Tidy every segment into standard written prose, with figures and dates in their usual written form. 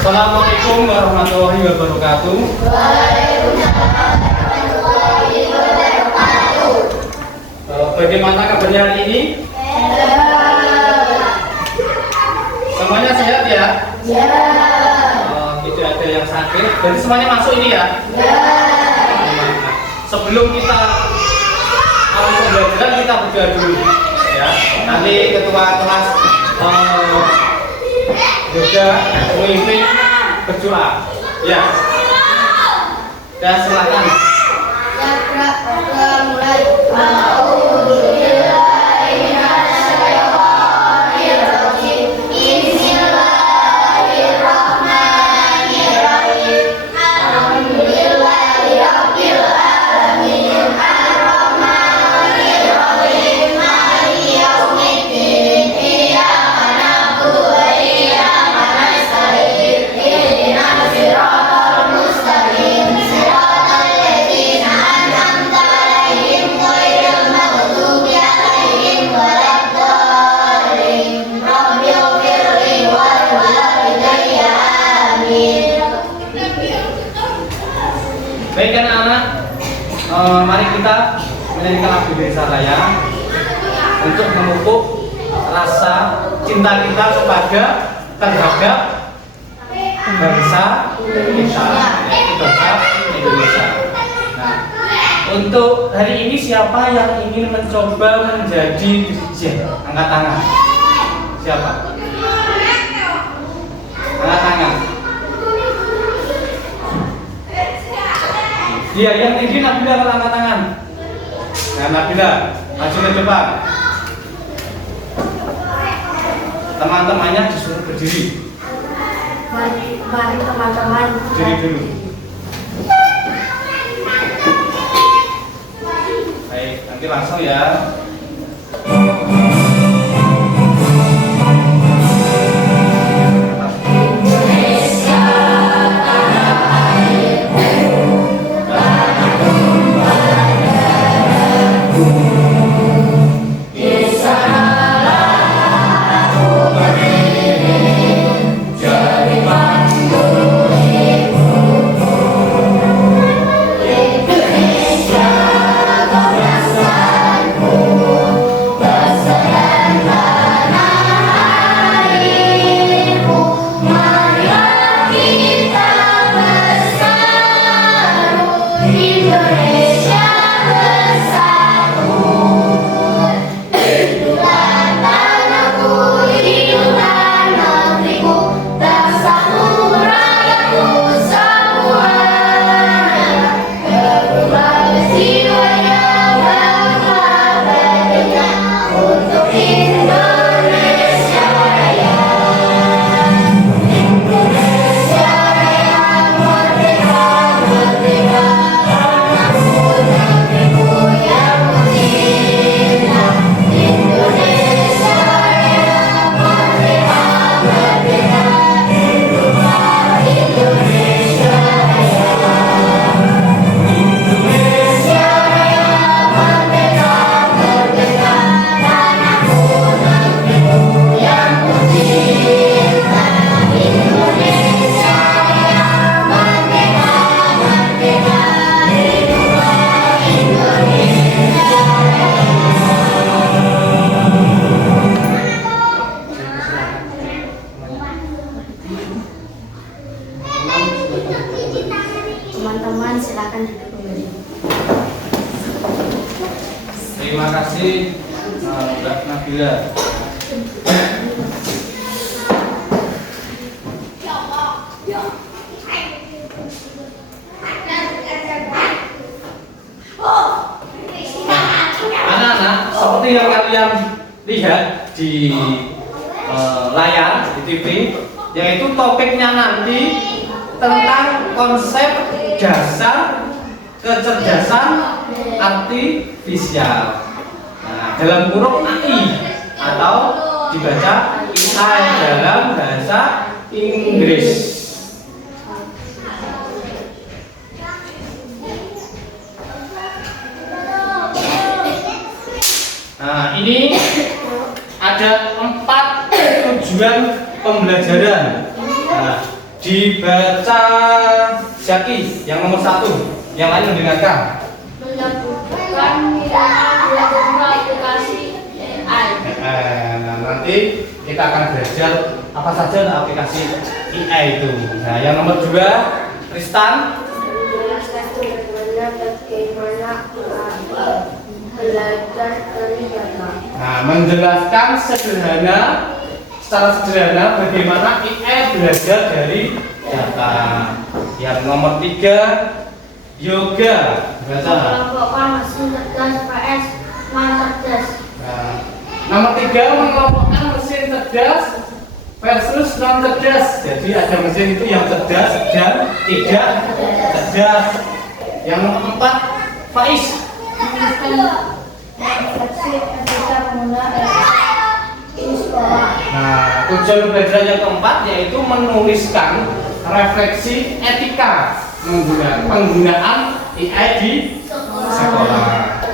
Assalamualaikum warahmatullahi wabarakatuh. Waalaikumsalam warahmatullahi wabarakatuh. Bagaimana kabarnya hari ini? Semuanya sehat ya? Ya. Tidak ada yang sakit. Jadi semuanya masuk ini ya? Ya. Sebelum kita awal pembelajaran kita berdoa dulu ya. Nanti ketua kelas yoga memimpin berdoa. Ya. Dan silakan. Ya, berdoa mulai. A'udzubillahi minasyaitonirrajim. Bismillahirrahmanirrahim. Alhamdulillahi rabbil alamin. Ar-Rahmanir-Rahim. Maliki yaumiddin. Iyyaka na'budu wa iyyaka nasta'in. Ihdinas siratal mustaqim. Siratal ladzina an'amta 'alaihim ghairil maghdubi 'alaihim waladdallin. Rabbighfirli wa liwalidayya. Amin. Baik anak-anak, mari kita menyanyikan lagu Desa Raya untuk memupuk rasa cinta kita kepada terhadap bangsa kita, yaitu bangsa Indonesia. Nah, untuk hari ini siapa yang ingin mencoba menjadi dirijen? Angkat tangan. Siapa? Angkat tangan. Iya, yang tinggi Nabila angkat tangan. Nah, Nabila, maju ke depan. Teman-temannya disuruh berdiri. Mari teman-teman. Berdiri dulu. Baik, nanti langsung ya. Teman-teman silakan duduk kembali. Terima kasih Mbak Nabila. Anak-anak, seperti yang kalian lihat di layar di TV, yaitu topiknya nanti tentang konsep dasar kecerdasan artifisial. Nah, dalam kurung AI atau dibaca AI dalam bahasa Inggris. Nah, ini ada 4 tujuan pembelajaran. Nah, Dibaca Zaki yang nomor 1, yang lain mendengarkan. Melakukan minimal aplikasi AI. Nah, nanti kita akan belajar apa saja aplikasi AI itu. Nah, yang nomor 2, Tristan. Menjelaskan belajar dari data. Nah, menjelaskan secara sederhana bagaimana AI belajar dari data. Yang nomor 3, Yoga. Baca. Mengelompokkan mesin cerdas vs non cerdas. Nah, nomor 3, mengelompokkan mesin cerdas versus non cerdas. Jadi ada mesin itu yang cerdas dan tidak cerdas. Yang nomor 4, Faiz. Refleksi ketika menggunakan di sekolah. Nah, tujuan belajar yang keempat yaitu menuliskan refleksi etika penggunaan AI di sekolah.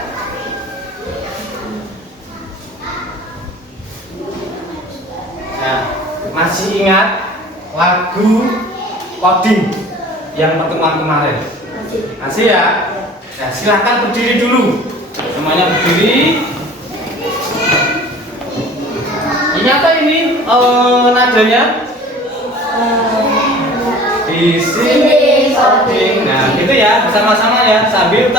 Nah, masih ingat lagu coding yang pertemuan kemarin? Masih ya? Nah, silahkan berdiri dulu. Semuanya berdiri. Ini apa ini? Nadanya? Di sini coding. Nah, gitu ya, bersama-sama ya, sambil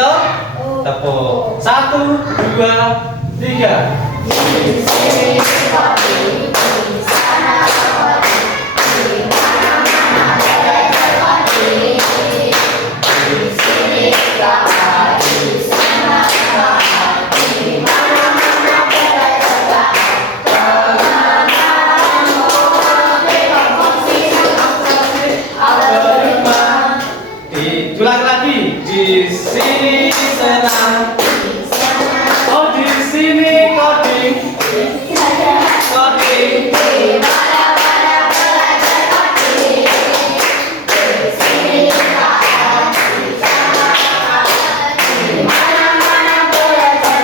tepuk. 1, 2, 3. Di sini coding, di sana coding, di mana-mana belajar coding. Di sini coding, di sana coding, di mana-mana belajar Diulang lagi. Di sini senang. Oh, di sini coding. Coding. di mana-mana belajar coding. Di sini coding, di sana coding, di mana-mana belajar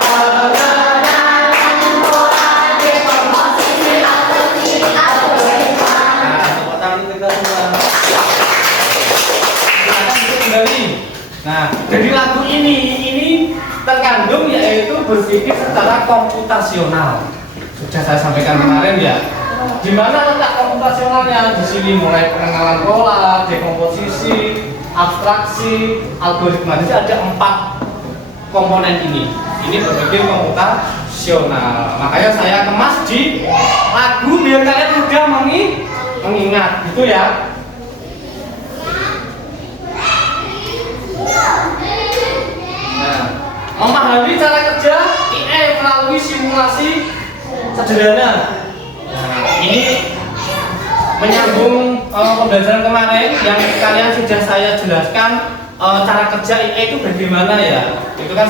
pengenalan pola dekomposisi algoritma. Nah, tepuk tangan kita semua. Silakan duduk kembali. Nah, dari lagu ini terkandung yaitu berpikir secara komputasional. Sudah saya sampaikan kemarin ya. Di mana letak komputasionalnya? Di sini mulai pengenalan pola, dekomposisi, abstraksi, algoritma. Jadi ada 4 komponen ini. Ini berpikir komputasional. Makanya saya kemas di lagu biar kalian mudah mengingat, gitu ya. Nah, memahami cara kerja AI melalui simulasi sederhana. Nah, ini menyambung pembelajaran kemarin yang kalian sudah saya jelaskan cara kerja AI itu bagaimana ya. Itu kan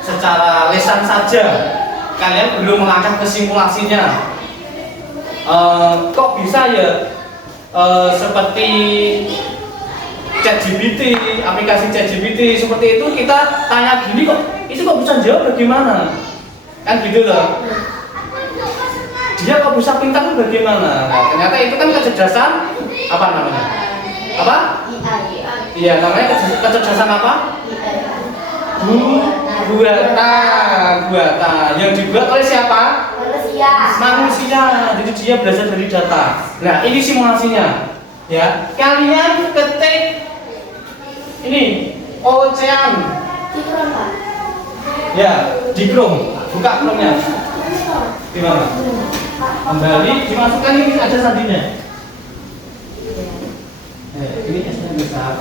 secara lisan saja. Kalian belum melangkah ke simulasinya. Kok bisa ya seperti ChatGPT, aplikasi ChatGPT seperti itu kita tanya gini kok bisa jawab bagaimana? Kan gitu loh. Dia kok bisa pintar itu bagaimana? Nah, ternyata itu kan kecerdasan apa namanya? Apa? Iya, namanya kecerdasan apa? Buatan. Yang dibuat oleh siapa? Manusia. Jadi dia belajar dari data. Nah, ini simulasinya. Ya, kalian ketik ini ocean. Ya, di Chrome. Buka Chrome-nya. Di mana? Kembali dimasukkan ini ada sandinya. Ini S-nya besar.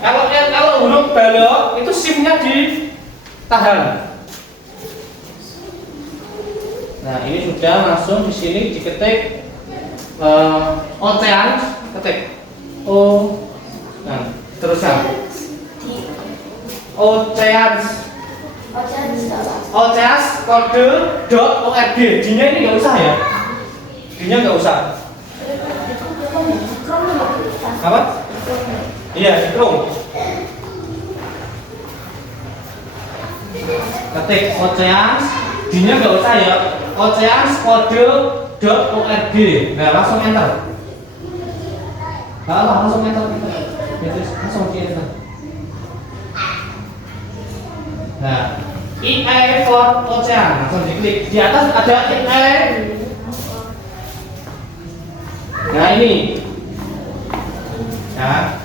Kalau huruf balok itu SIM-nya ditahan. Nah, ini sudah langsung di sini diketik ocean, ketik nah teruskan oceans.org. D-nya ini nggak usah ya, D-nya nggak usah. Apa? Iya, di Chrome. Ketik oceans, D-nya nggak usah ya, oceans.org. .org. Nah, langsung enter. Nah, langsung enter. Langsung di enter. Nah, IE for Ocean, langsung diklik. Di atas ada IE. Nah, ini. Nah.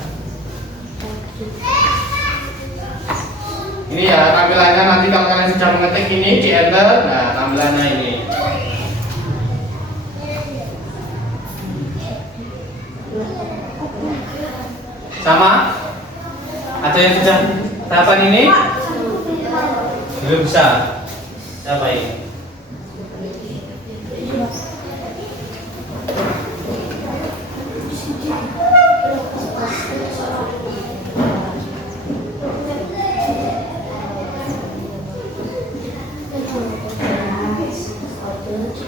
Ini ya tampilannya, nanti kalau kalian sudah mengetik ini di enter. Nah, tampilannya ini. Sama? Ada yang sudah tahapan ini? Belum bisa. Siapa ini?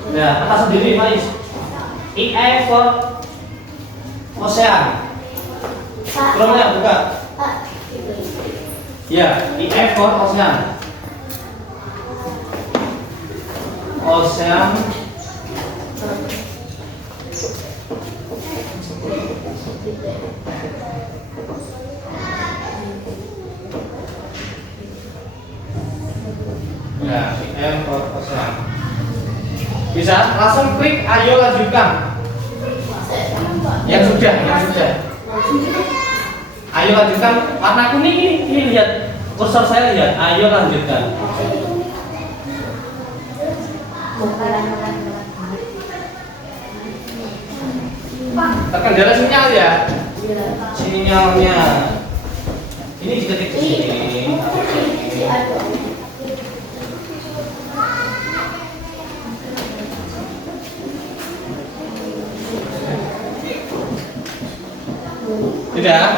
Nah, atas sendiri, Faiz. IE for Ocean. Chrome-nya buka. Ya, IE for Ocean. Ocean. Ya, IE for Ocean. Bisa langsung klik ayo lanjutkan. Yang sudah. Ayo lanjutkan. Warna kuning ini lihat kursor saya, lihat. Ayo lanjutkan. Terkendala sinyal ya. Sinyalnya. Ini diketik di sini. Tidak?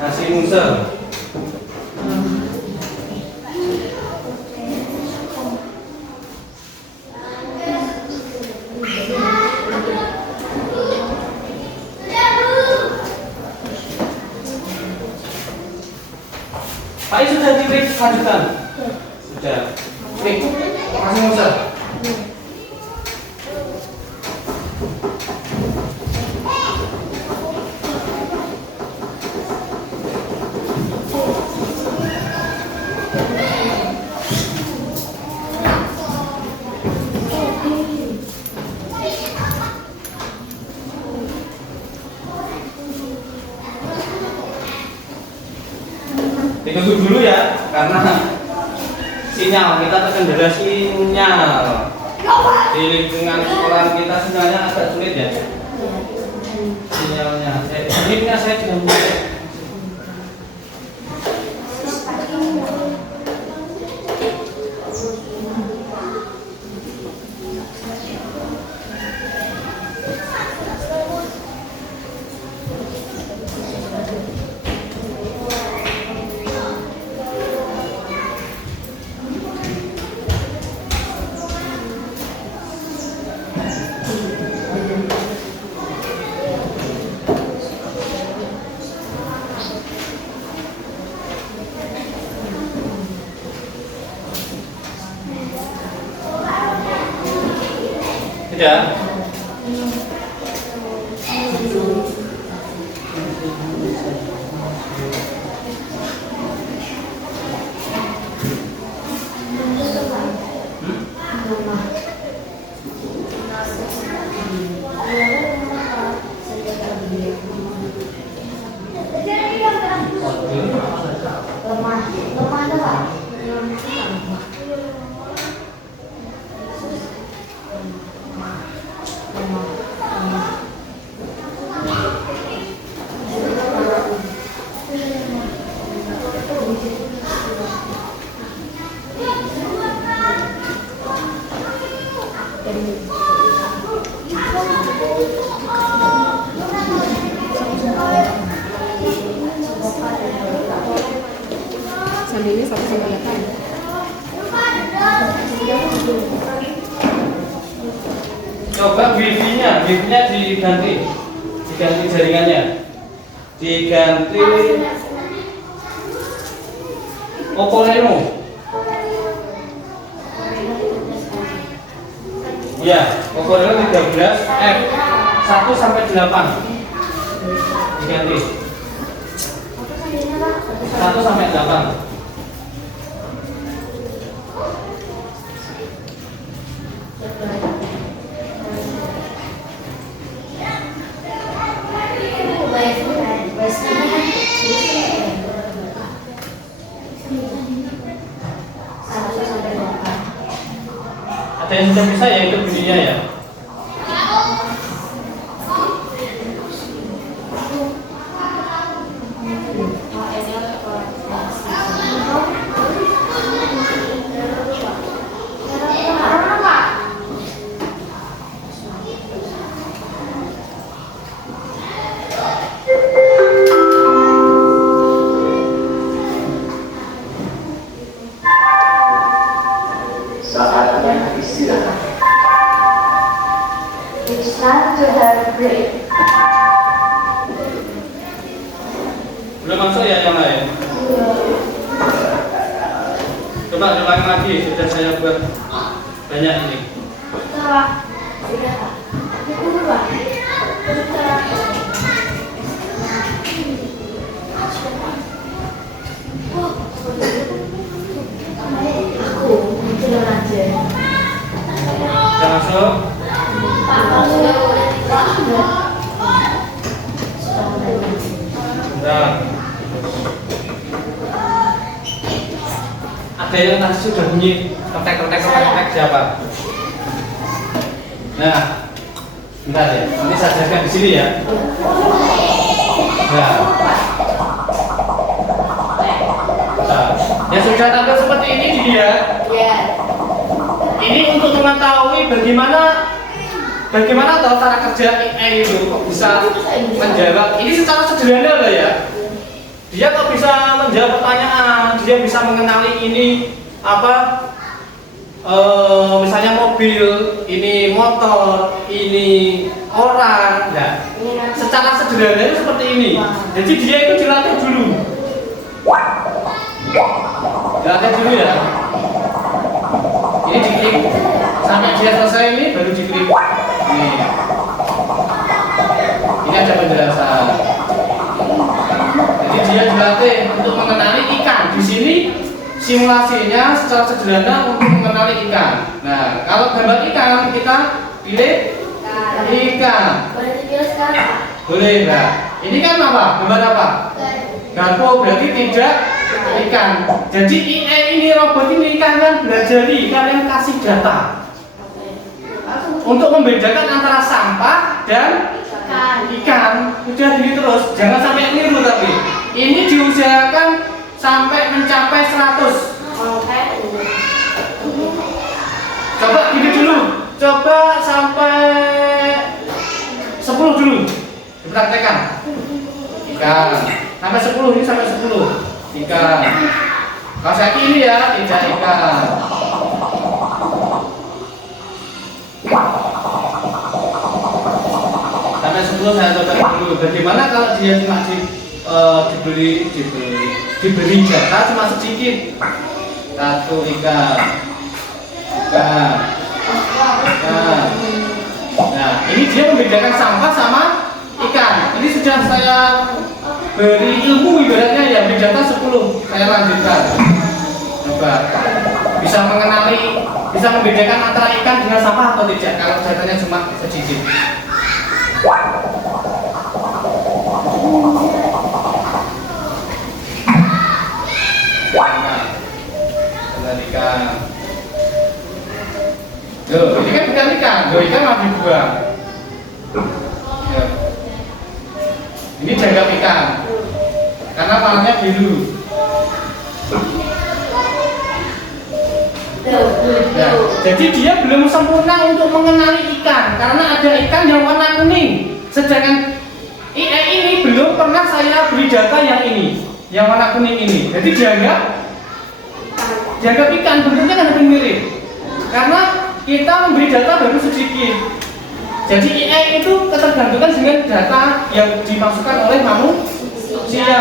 Nasi musel. Pak sudah diklik lanjutan. Sudah. Klik. Nasi musel. Ditunggu dulu ya, karena sinyal kita terkendala sinyal di lingkungan sekolah kita, sinyalnya agak sulit ya. Sinyalnya, linknya saya juga buat. Ya. Seandainya 198. Coba wifi-nya diganti jaringannya, diganti Kokoreno. Ya, Kokoreno 13 F 1 sampai 8. Diganti. 1 sampai 8. Ada yang sudah bisa ya ikut bunyinya ya. Saatnya istirahat. It's time to have a break. Belum masuk ya yang lain? Coba ulang lagi, sudah saya buat banyak ini. Sudah masuk? Sudah. Ada yang tadi sudah bunyi ketek siapa? Nah, bentar ya. Ini saya jelaskan di sini ya. Nah, ya sudah tampil seperti ini dia. Ini untuk mengetahui bagaimana tahu cara kerja AI itu kok bisa menjawab. Ini secara sederhana lah ya. Dia kok bisa menjawab pertanyaan, dia bisa mengenali ini apa misalnya mobil, ini motor, ini orang. Nah, secara sederhana itu seperti ini. Jadi dia itu dilatih dulu. Dilatih dulu ya. Ini diklik sampai dia selesai ini baru diklik. Ini ada penjelasan. Jadi dia dilatih untuk mengenali ikan. Di sini simulasinya secara sederhana untuk mengenali ikan. Nah, kalau gambar ikan kita pilih ikan. Boleh, nah. Ini kan apa? Gambar apa? Garpo berarti tidak ikan. Jadi ini robot ini kalian belajar kalian kasih data untuk membedakan antara sampah dan ikan. Udah gini terus, jangan sampai keliru tapi ini diusahakan sampai mencapai 100. Coba gini dulu, coba sampai 10 dulu dipraktekkan. Ikan sampai 10, ini sampai 10 ikan. Kalau saya ini ya tidak ikan. Sampai 10 saya coba dulu. Bagaimana kalau dia cuma diberi data cuma sedikit. 1 ikan. Nah, ini dia membedakan sampah sama ikan. Ini sudah saya beri ilmu ibaratnya ya, beri data 10. Saya lanjutkan. Coba bisa mengenali, bisa membedakan antara ikan dengan sampah atau tidak kalau datanya cuma sedikit. Ikan. Loh, ini kan bukan ikan. Loh, ikan masih dibuang. Ya. Ini jaga ikan. Karena warnanya biru. Nah, jadi dia belum sempurna untuk mengenali ikan karena ada ikan yang warna kuning. Sedangkan AI ini belum pernah saya beri data yang ini, yang warna kuning ini. Jadi dianggap ikan, bentuknya kan lebih mirip. Karena kita memberi data baru sedikit. Jadi AI itu ketergantungan dengan data yang dimasukkan oleh manusia.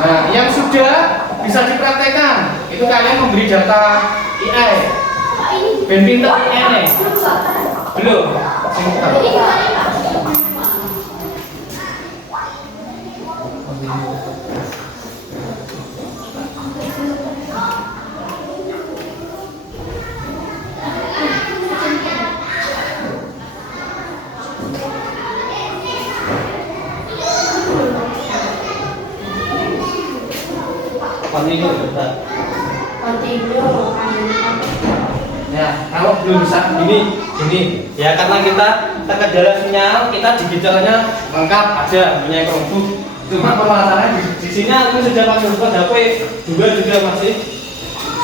Nah, yang sudah bisa dipraktekkan itu kalian memberi data AI. Ben pinter AI nih. Belum. Sebentar. Continue, bentar. Ya, kalau belum bisa gini ya, karena kita terkendala sinyal, kita digitalnya lengkap ada punya Chromebook. Cuma permasalahannya di sini aku sudah pakai HP juga masih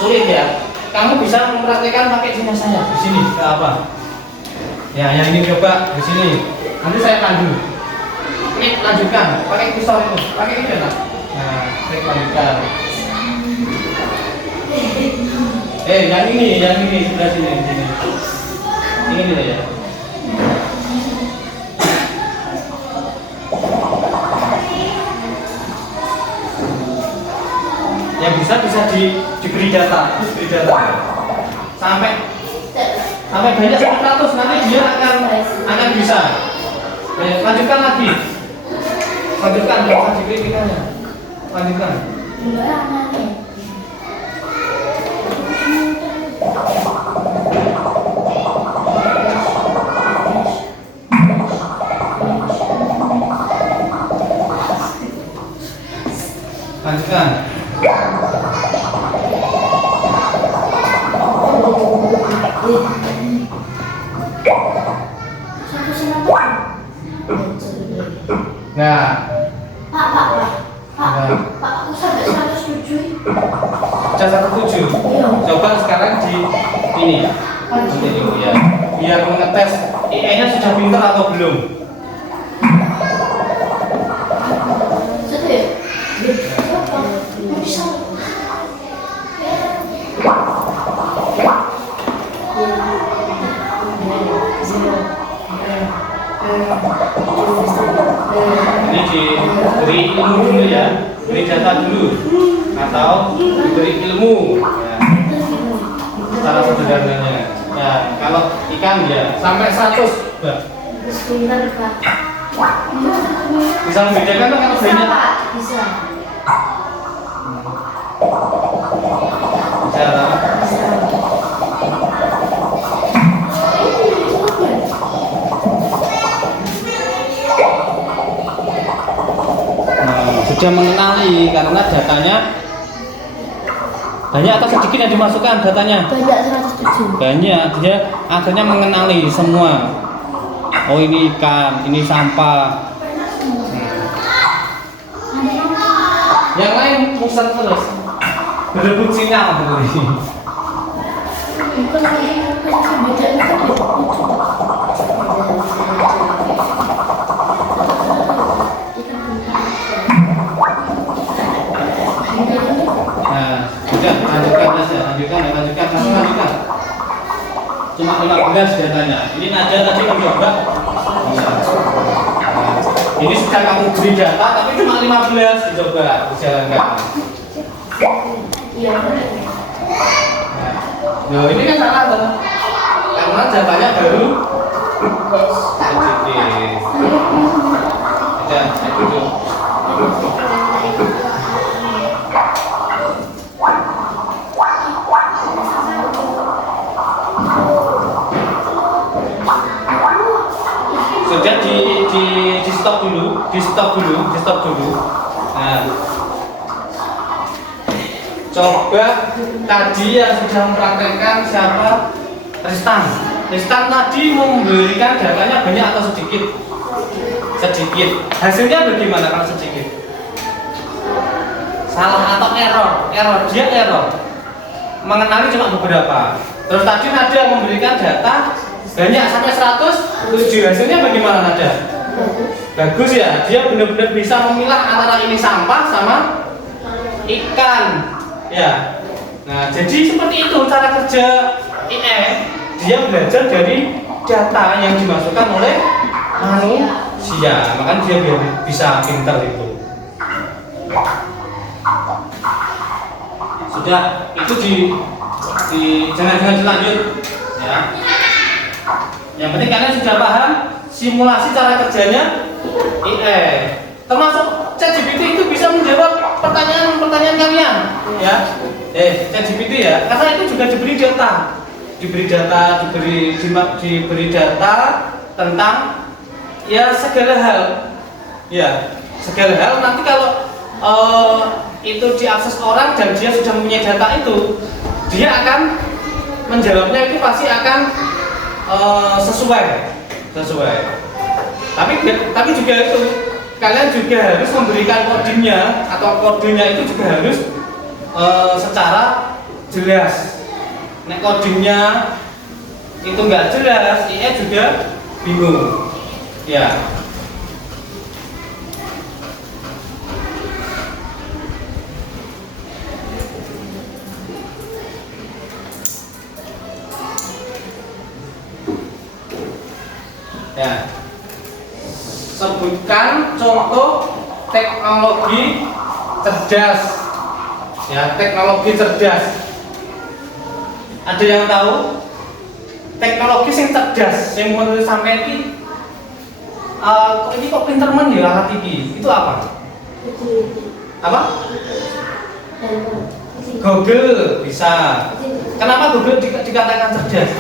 sulit ya. Kamu bisa mempraktekkan pakai sinyal saya di sini ke apa? Ya, yang ini coba di sini. Nanti saya pandu. Klik lanjutkan, pakai kursor itu, pakai ini ya. Nah, klik lanjutkan. Yang ini sebelah sini. Ini dulu ya. Yang bisa diberi data, sampai banyak 100, nanti dia akan bisa. Lanjutkan lagi. Lanjutkan, diberikannya. Lanjutkan. Lanjutkan. Nah, Pak, aku sampai 107. Sudah 107. Iya. Coba sekarang di ini ya. Ya. Biar mengetes AI-nya sudah pintar atau belum. Satu ya? Bisa. Ini diberi ilmu dulu ya, beri data dulu, atau diberi ilmu. Ya. Cara sederhananya. Ya, kalau ikan ya sampai 100. Sebentar, Pak. Bisa membedakan kan kalau banyak. Pak, bisa. Sudah mengenali karena datanya banyak atau sedikit yang dimasukkan datanya? Banyak 107. Banyak, dia akhirnya mengenali semua. Oh, ini ikan, ini sampah. Yang lain muter terus, berebut sinyal berarti. Bukan beda itu. Nah, sudah lanjutkan saja, lanjutkan. Cuma 15 datanya. Ini Nadia tadi mencoba. Ini sudah kamu beri data, tapi cuma 15 dicoba dijalankan. Iya. Nah, ini kan salah tuh. Karena datanya baru sedikit. Saya duduk. Sudah di stop dulu. Nah, coba tadi yang sudah mempraktekkan siapa? Tristan tadi memberikan datanya banyak atau sedikit? Sedikit. Hasilnya bagaimana kalau sedikit? Salah atau error? Dia error. Mengenali cuma beberapa. Terus tadi Nadia memberikan data banyak sampai 107. Hasilnya bagaimana Nadia? Bagus ya. Dia benar-benar bisa memilah antara ini sampah sama ikan. Ya. Nah, jadi seperti itu cara kerja AI. Dia belajar dari data yang dimasukkan oleh manusia. sia, makanya dia biar bisa pinter itu. Sudah, itu di jangan lanjut ya. Yang penting kalian sudah paham simulasi cara kerjanya IE. Termasuk ChatGPT itu bisa menjawab pertanyaan-pertanyaan kalian ya. ChatGPT ya, karena itu juga diberi data, diberi data tentang ya segala hal. Ya, segala hal nanti kalau itu diakses orang dan dia sudah mempunyai data itu, dia akan menjawabnya itu pasti akan sesuai. Tapi juga itu kalian juga harus memberikan codingnya atau kodenya itu juga harus secara jelas. Nek codingnya itu nggak jelas, IE juga bingung. Ya. Ya. Sebutkan contoh teknologi cerdas. Ya, teknologi cerdas. Ada yang tahu? Teknologi yang cerdas, yang menurut sampai ini kok pinter men ya alat iki. Itu apa? Apa? Google bisa. Kenapa Google dikatakan cerdas?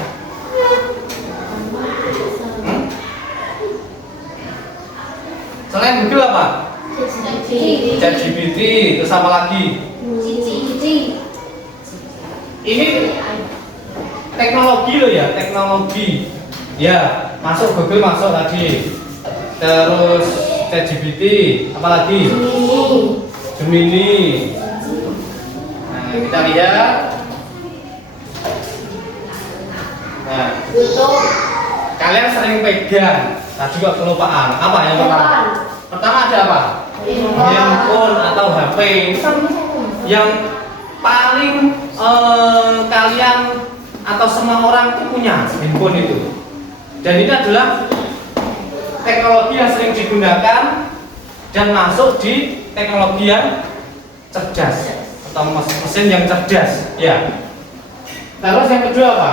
Selain Google apa? ChatGPT, terus apa lagi? Ini teknologi loh ya, teknologi. Ya, masuk Google masuk tadi. Terus ChatGPT, apa lagi? Gemini. Nah, kita lihat. Nah, kalian sering pegang. Tadi juga kelupaan. Apa yang pertama? Pertama ada apa? Handphone atau HP. Yang paling kalian atau semua orang itu punya handphone itu. Dan ini adalah teknologi yang sering digunakan dan masuk di teknologi yang cerdas atau mesin yang cerdas. Ya. Terus yang kedua apa?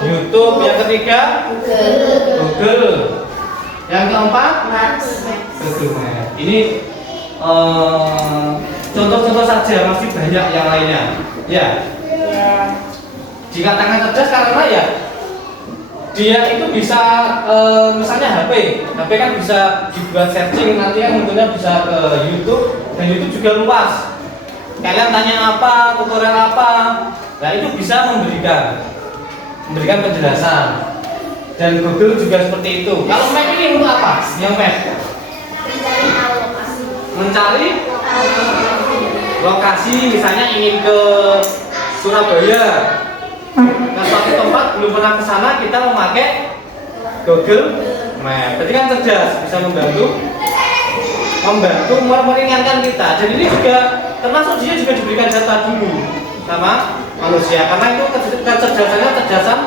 YouTube. Yang ketiga Google. Yang keempat Google Maps. Ini contoh-contoh saja, masih banyak yang lainnya. Ya. Dikatakan cerdas karena ya dia itu bisa misalnya HP kan bisa dibuat searching, nanti kan tentunya bisa ke YouTube, dan YouTube juga luas. Kalian tanya apa, tutorial apa, nah itu bisa memberikan penjelasan. Dan Google juga seperti itu. Kalau map ini untuk apa? Yang map mencari lokasi, misalnya ingin ke Surabaya, ke suatu tempat belum pernah ke sana, kita memakai Google Map. Berarti kan cerdas, bisa membantu meringankan kita. Dan ini juga termasuk dia juga diberikan data dulu sama manusia, karena itu kecerdasannya kecerdasan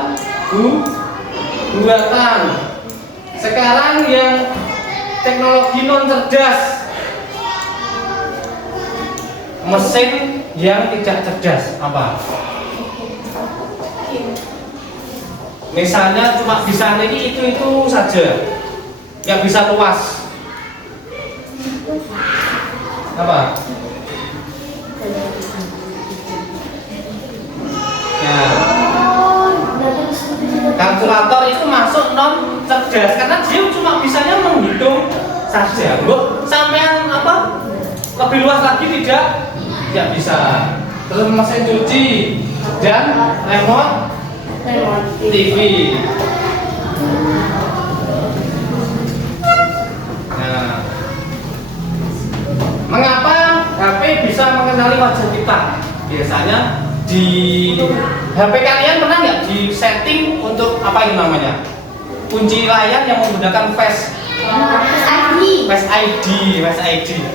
buatan. Sekarang yang teknologi non cerdas, mesin yang tidak cerdas apa? Misalnya cuma bisa ini itu saja, nggak bisa luas. Apa? Ya. Kalkulator itu masuk non cerdas karena dia cuma bisanya menghitung saja. Bu, sampean apa? Lebih luas lagi tidak bisa. Terus mesin cuci dan remote TV. Nah, mengapa HP bisa mengenali wajah kita? Biasanya di HP kalian pernah nggak di setting untuk apa ini namanya? Kunci layar yang menggunakan Face ID.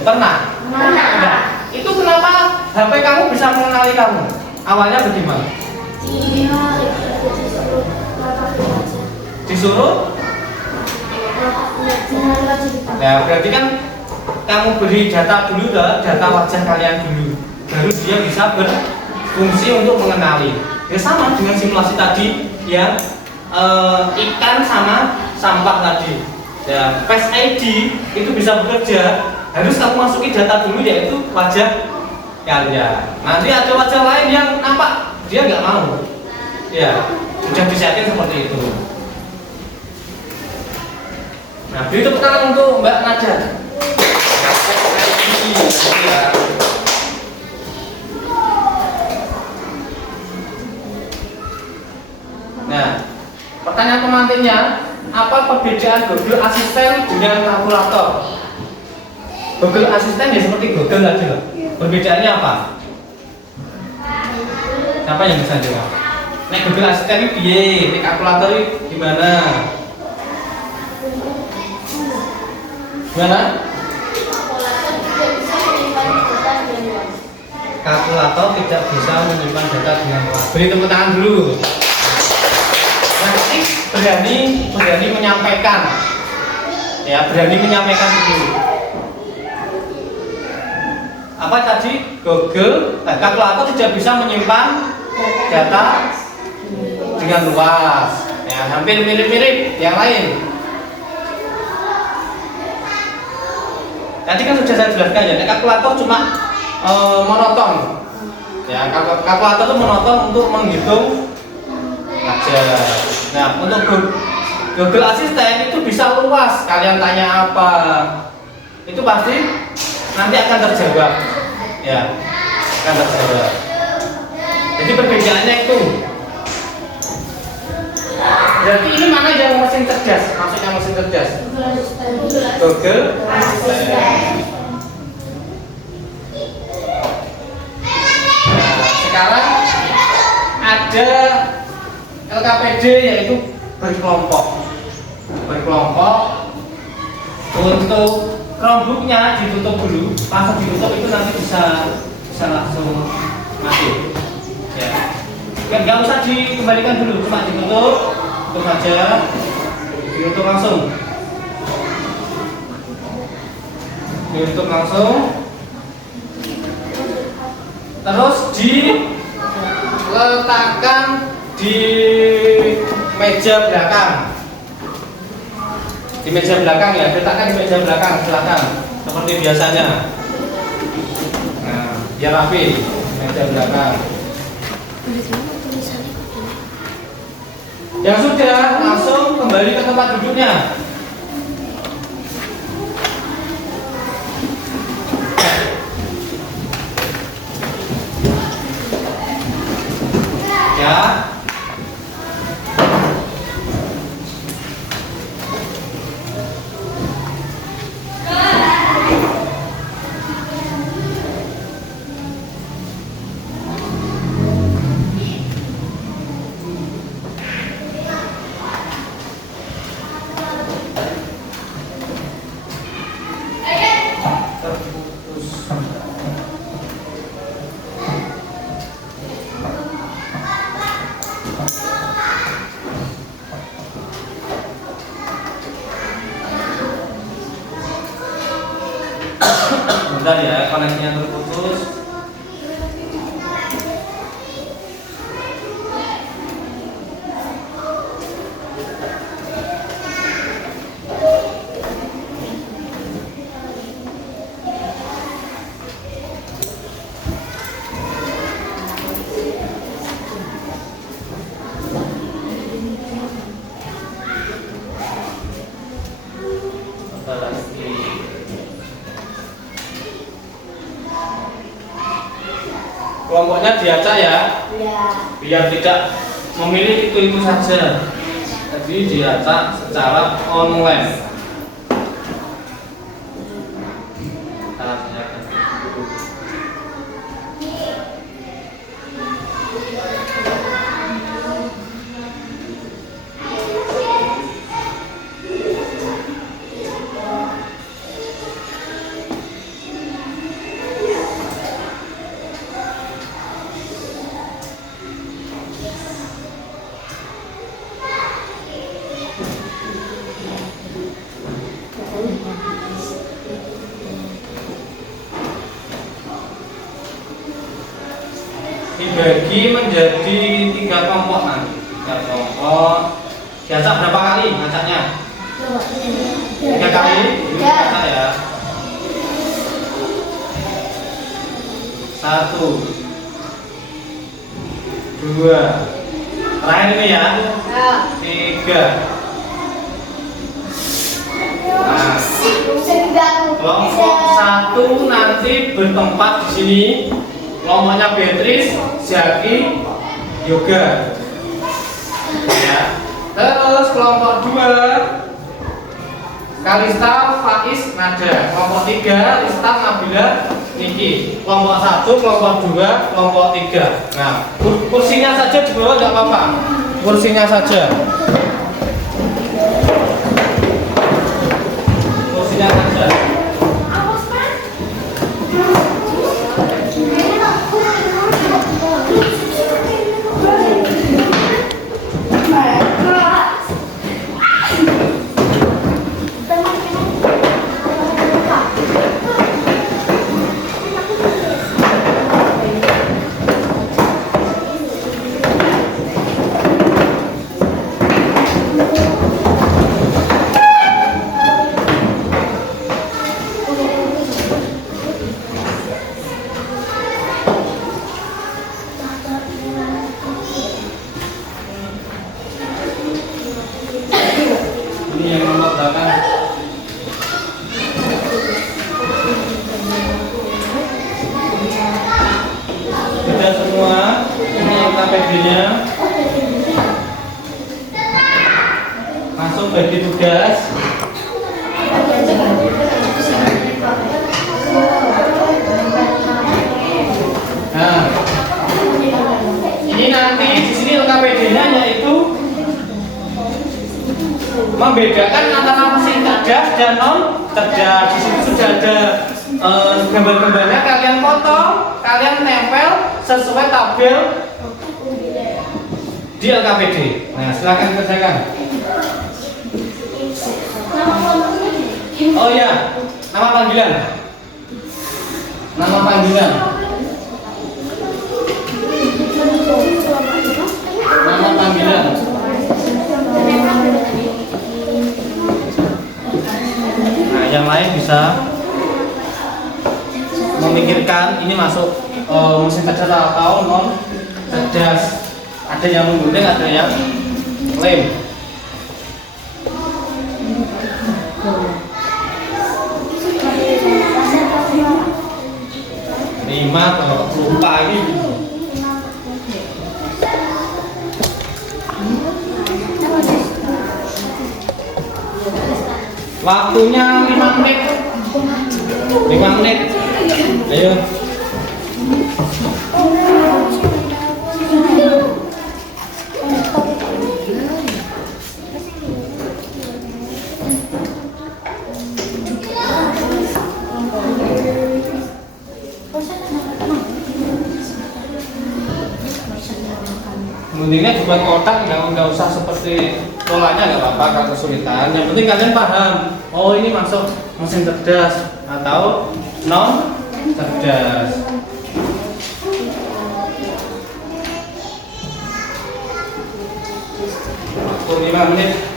Pernah? Nah, itu kenapa HP kamu bisa mengenali kamu? Awalnya bagaimana? Disuruh Nah, berarti kan kamu beri data dulu, data wajah kalian dulu, baru dia bisa berfungsi untuk mengenali. Ya sama dengan simulasi tadi yang ikan sama sampah tadi. Ya, Face ID itu bisa bekerja, harus kamu masuki data dulu yaitu wajah kalian. Nanti ada wajah lain yang nampak dia nggak mau. Ya, sudah disiapin seperti itu. Nah, beri tepuk tangan untuk Mbak Nadia. Nah, pertanyaan pemantiknya, apa perbedaan Google Assistant dengan kalkulator? Google Assistant ya seperti Google tadi loh. Perbedaannya apa? Siapa yang bisa jawab? Nek Google Assistant ini piye? Nek kalkulator ini gimana? Gimana? Kalkulator tidak bisa menyimpan data dengan luas. Beri tepuk tangan dulu. Nanti berani menyampaikan. Ya, berani menyampaikan itu. Apa tadi? Kalkulator tidak bisa menyimpan data dengan luas. Ya, hampir mirip-mirip yang lain. Tadi kan sudah saya jelaskan ya, kalkulator cuma monoton. Ya, kalkulator itu monoton untuk menghitung aja. Nah, untuk Google Assistant itu bisa luas. Kalian tanya apa, itu pasti nanti akan terjawab. Ya, akan terjawab. Jadi perbedaannya itu. Berarti ini mana yang mesin cerdas? Maksudnya mesin cerdas? Google Assistant. Nah, sekarang ada LKPD yaitu berkelompok. Untuk Chromebooknya ditutup dulu. Pas ditutup itu nanti bisa langsung masuk. Ya. Nggak usah dikembalikan dulu, cuma ditutup saja, ditutup langsung. Ditutup langsung. Terus diletakkan di meja belakang. Di meja belakang ya, letakkan di meja belakang, silakan. Seperti biasanya. Nah, biar rapi di meja belakang. Yang sudah langsung kembali ke tempat duduknya. Ya. Bentar ya, koneksinya terputus. Bentar lagi. Kelompoknya diacak ya, biar tidak memilih itu saja. Jadi diacak secara online. dibagi menjadi 3 kelompok nanti. 3 kelompok. Diacak berapa kali ngacaknya? 3 kali. Ini diacak ya. 1, 2, terakhir ini ya. 3. Nah, kelompok 1 nanti bertempat di sini. Kelompoknya Beatrice, Zaki, Yoga. Ya. Terus kelompok 2 Kalista, Faiz, Nada. Kelompok 3 Lista, Nabila, Niki. Kelompok 1, kelompok 2, kelompok 3. Nah, kursinya saja di bawah enggak apa-apa. Kursinya saja. Kursinya saja. Ini yang nomor belakang. Sudah semua. Ini yang KPD-nya. Langsung bagi tugas. Nah, ini nanti di sini KPD-nya yaitu membedakan antara mesin cerdas dan non cerdas. Di situ sudah ada gambar-gambarnya. Kalian foto, kalian tempel sesuai tabel di LKPD. Nah, silakan kerjakan. Oh ya, nama panggilan. Nama panggilan. Nama panggilan. Nah, yang lain bisa memikirkan ini masuk mesin cerdas atau non cerdas. Ada yang menggunting, ada yang lem. Lima atau lupa ini. Waktunya 5 menit. 5 menit. Ayo. Guntingnya dibuat kotak, nggak usah seperti polanya, nggak apa-apa kalau kesulitan. Yang penting kalian paham. Oh, ini masuk mesin cerdas atau non cerdas. Waktu 5 menit.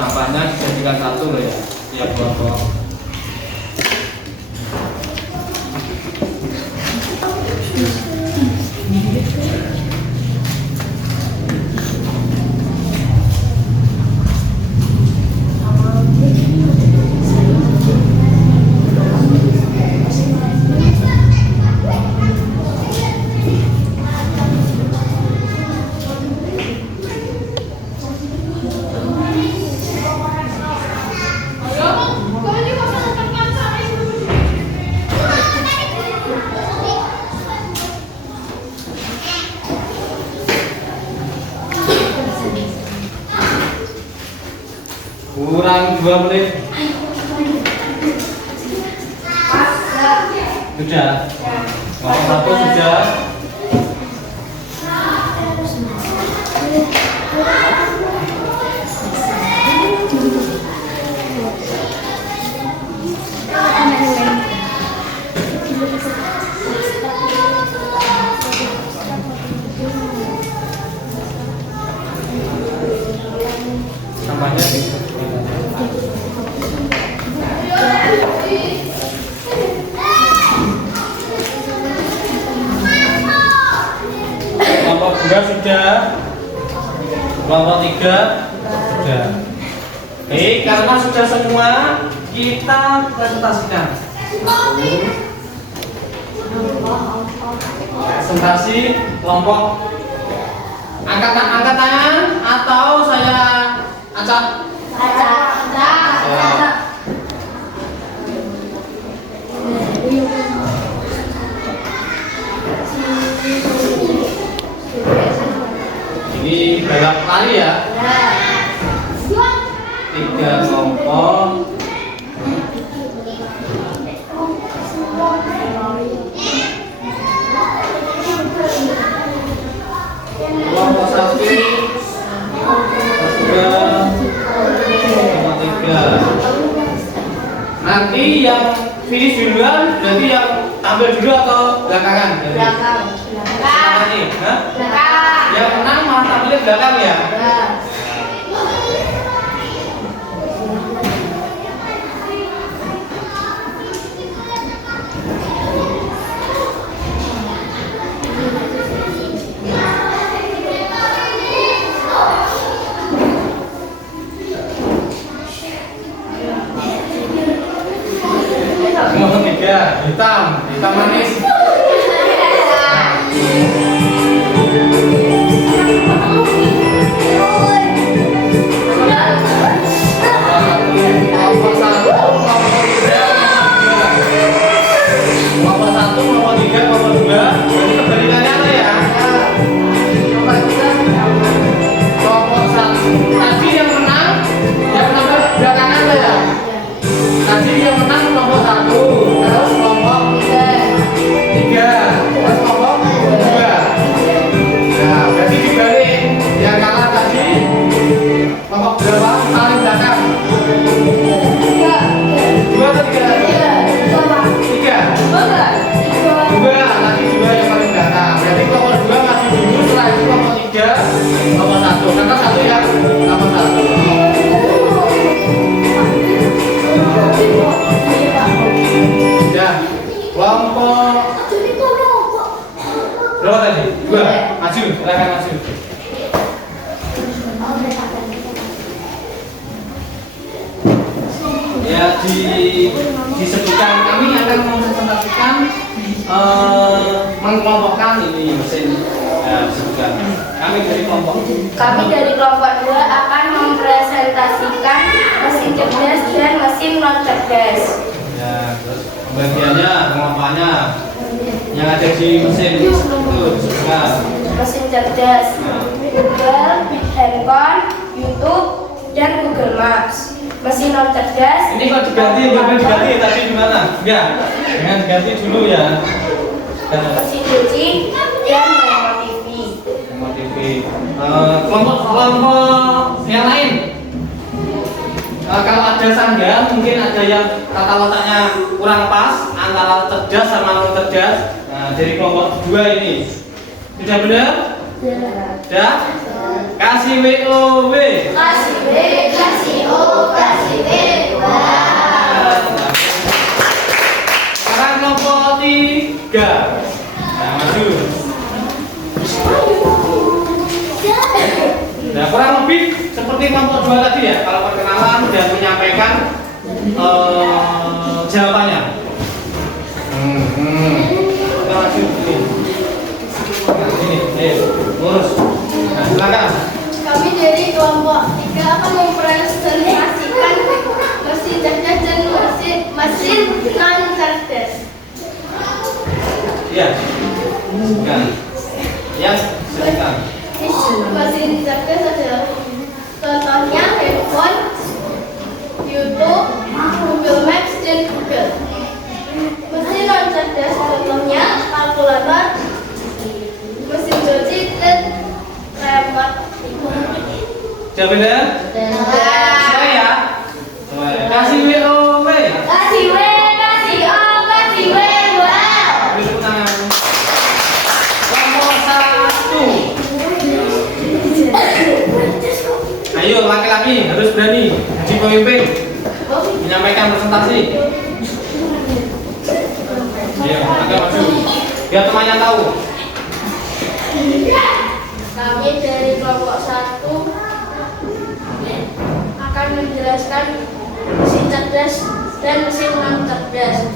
Sampahnya dijadikan satu loh ya, tiap kelompok. Kurang 2 menit. Sudah. Nomor 1 sudah. 2 sudah. Kelompok 3 sudah. Oke, karena sudah semua, kita presentasikan. Presentasi kelompok. Angkat tangan atau saya acak? Ini balap lari ya. 3 kelompok. Kelompok 1, 3. Nanti yang finish duluan berarti yang tampil dulu atau belakangan? Belakang. Nih, hah? Belakang. Yang menang malah tampilnya belakang ya? Kelompok 3, hitam manis. Kelompok 1, kelompok 3, kelompok 2. Jadi kebalikannya apa ya? Kelompok 1 tadi yang menang, yang menang belakangan apa ya? Tadi yang menang kelompok 1, terus kelompok 3, terus kelompok 2. Nah, berarti dibalik. Yang kalah tadi kelompok berapa? Paling belakang. 2 atau 3? 3. 2, tadi 2 yang paling belakang. Berarti kelompok 2 masih dulu, setelah itu kelompok 3, kelompok 1. Karena 1 ya, kelompok 1. Ya, kelompok berapa tadi? 2. Maju, silakan maju. Ya, disebutkan kami akan mempresentasikan mengkelompokkan ini mesin. Ya, disebutkan. Kami dari kelompok 2 akan mempresentasikan mesin cerdas dan mesin non cerdas. Ya, terus pembagiannya, pengelompokannya yang ada di mesin itu disebutkan. Mesin cerdas, Google, handphone, YouTube, dan Google Maps. Mesin non cerdas. Ini kok diganti, nggak boleh diganti tadi gimana? Enggak, jangan diganti dulu ya. Mesin cuci dan remote TV. Remote TV. Kelompok yang lain. Kalau ada sanggahan mungkin ada yang tata letaknya kurang pas antara cerdas sama non cerdas. Nah, dari kelompok 2 ini sudah benar? Sudah? Kasih WOW. Kasih B, kasih O, kasih B. Sekarang kelompok 3. Nah, maju. Nah, kurang lebih seperti kelompok 2 tadi ya. Kalau perkenalan dan menyampaikan jawabannya. Kita maju sini. Nah, sini, lurus. Nah, silakan. Kami dari kelompok 3 akan mempresentasikan mesin cerdas dan mesin non cerdas. Iya. Silakan. Ya, silakan. Mesin cerdas adalah contohnya handphone, YouTube, Google Maps, dan Google. Mesin non cerdas contohnya kalkulator, mesin cuci, dan remote. Sudah benar? Sesuai ya? Kasih WOW. Kasih W, kasih O, kasih W, wow. Beri tepuk tangan. Kelompok 1. Ayo laki-laki harus berani jadi pemimpin menyampaikan presentasi. Ya, agak maju biar temannya tahu. Kami dari kelompok 1 akan menjelaskan mesin cerdas dan mesin non cerdas.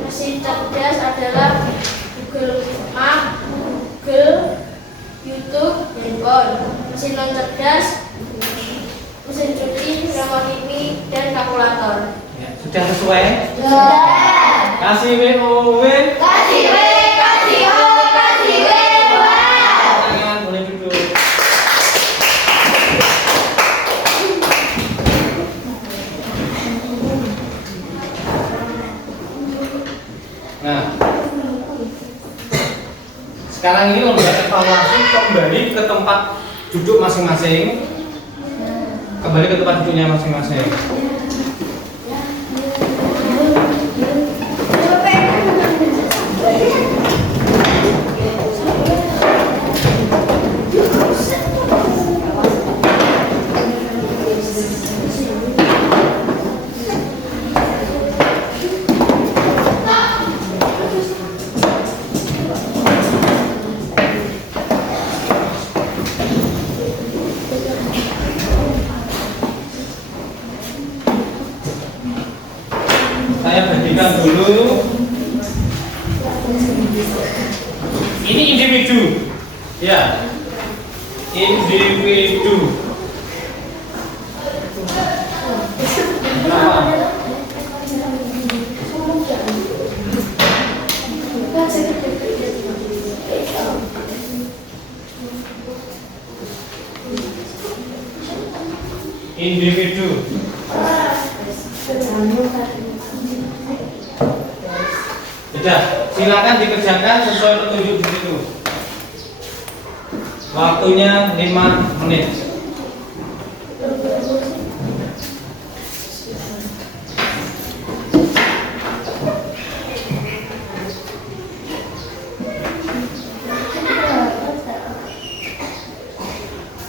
Mesin cerdas adalah Google Map, Google, YouTube, handphone. Mesin non cerdas, mesin cuci, remote TV, dan kalkulator. Ya, sudah sesuai? Sudah. Kasih WOW. Kasih W, kasih O, kasih W, wow. Tangan boleh duduk. Nah, sekarang ini lomba evaluasi kembali ke tempat duduk masing-masing. Kembali ke tempat duduknya masing-masing. Saya bagikan dulu. Ini individu, ya, individu. Nah, individu. Sudah, silakan dikerjakan sesuai petunjuk di situ. Waktunya 5 menit.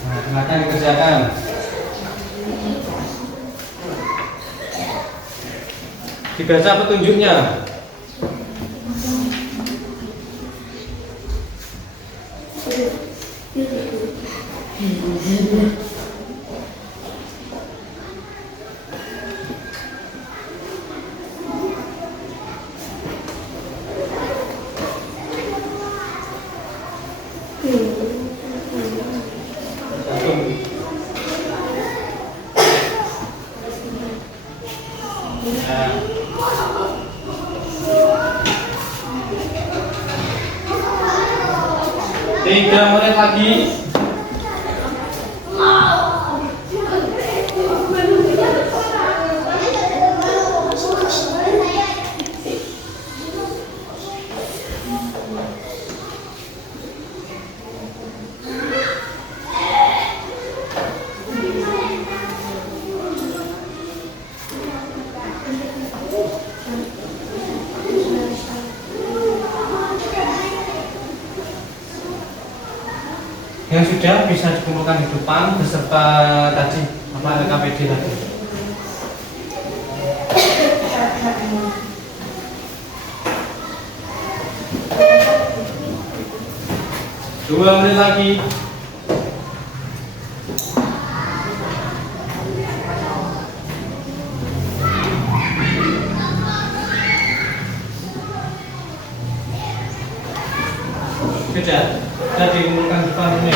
Nah, silakan dikerjakan. Dibaca petunjuknya. Tiga menit lagi. Yang sudah bisa dikumpulkan di depan beserta tadi apa KPD tadi. Dua menit lagi. Sudah dikumpulkan di depan ini.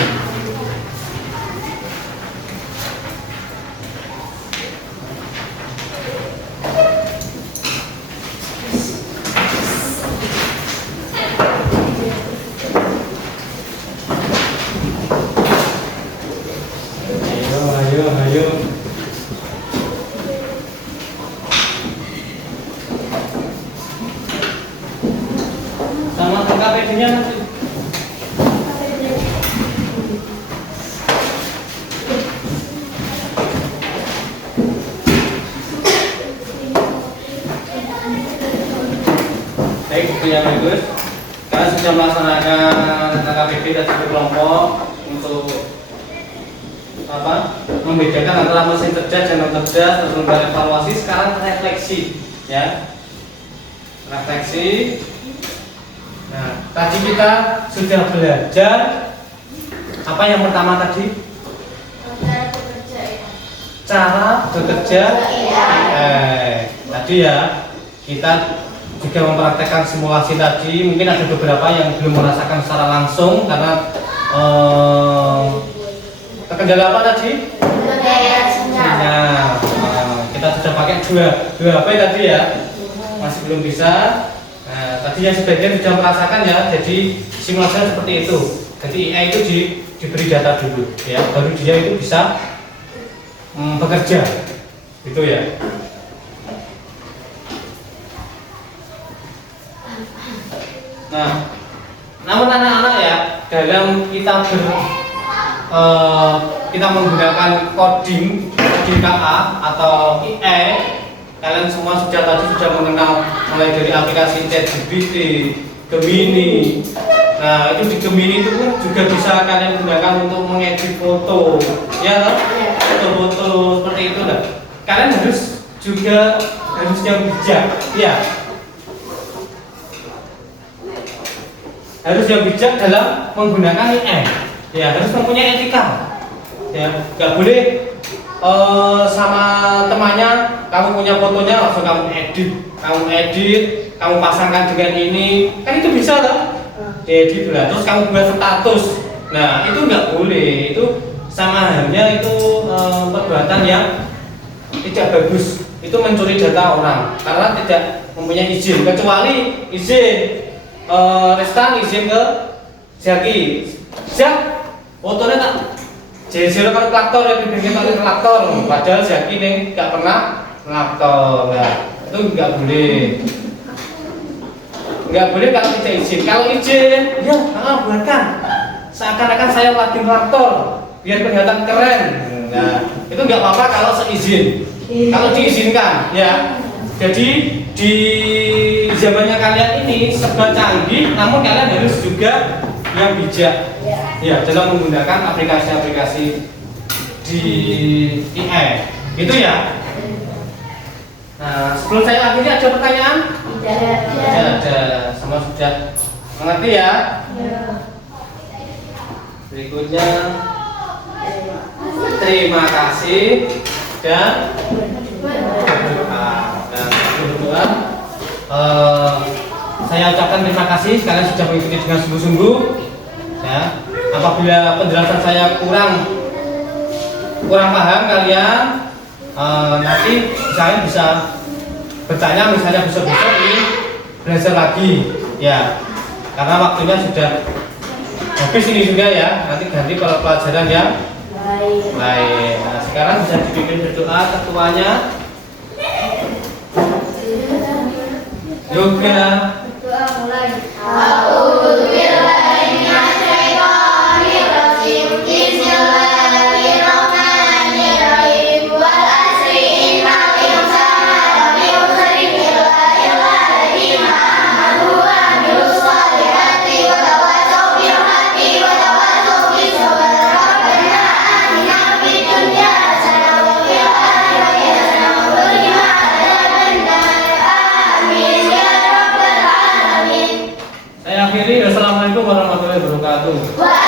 Ayo. Sama KPD-nya nanti. Baik, itu yang bagus. Kalian sudah melaksanakan KPD dan satu kelompok untuk membedakan antara mesin cerdas dan non cerdas, terus membuat evaluasi. Sekarang refleksi, ya, refleksi. Nah, tadi kita sudah belajar Apa yang pertama tadi? Cara bekerja tadi ya, kita juga mempraktekkan simulasi tadi. Mungkin ada beberapa yang belum merasakan secara langsung karena terkendala apa tadi? Sinyal. Kita sudah pakai dua HP tadi ya, masih belum bisa. Nah, tadi yang sebagian sudah merasakan ya, jadi simulasinya seperti itu. Jadi AI itu diberi data dulu ya, baru dia itu bisa bekerja, gitu ya. Nah, namun anak-anak ya, dalam kita kita menggunakan coding KA atau AI, kalian semua tadi sudah mengenal mulai dari aplikasi ChatGPT, Gemini. Nah, itu di Gemini itu pun juga bisa kalian gunakan untuk mengedit foto, ya kan? Foto-foto seperti itu lah. Kalian harus yang bijak, ya. Harus yang bijak dalam menggunakan AI. Ya, harus mempunyai etika. Ya, nggak boleh sama temannya kamu punya fotonya langsung kamu edit, kamu pasangkan dengan ini, kan itu bisa lah. Edit lah, terus kamu buat status. Nah, itu nggak boleh. Itu sama halnya itu perbuatan yang tidak bagus. Itu mencuri data orang karena tidak mempunyai izin, kecuali izin Restan izin ke Zaki. Siap, fotonya tak jadi kalau klaktor ya dibikin pakai klaktor, padahal Zaki nih nggak pernah klaktor. Nah, itu nggak boleh. Nggak boleh kalau tidak izin. Kalau izin, ya buatkan. Seakan-akan saya lagi klaktor, biar kelihatan keren. Nah, itu nggak apa-apa kalau seizin. Kalau diizinkan, ya. Jadi di zamannya kalian ini serba canggih, namun kalian harus juga yang bijak, ya, dalam menggunakan aplikasi-aplikasi di AI, gitu ya. Nah, sebelum saya akhiri ada pertanyaan? Tidak ada, semua sudah mengerti ya? Berikutnya, terima kasih dan berdoa. Saya ucapkan terima kasih kalian sudah mengikuti dengan sungguh-sungguh. Ya, apabila penjelasan saya kurang paham kalian, nanti saya bisa bertanya, misalnya besok ini belajar lagi, ya, karena waktunya sudah habis ini juga ya. Nanti ganti pelajaran yang lain. Nah, sekarang bisa dipimpin berdoa ketuanya. Yoga. Assalamualaikum warahmatullahi wabarakatuh.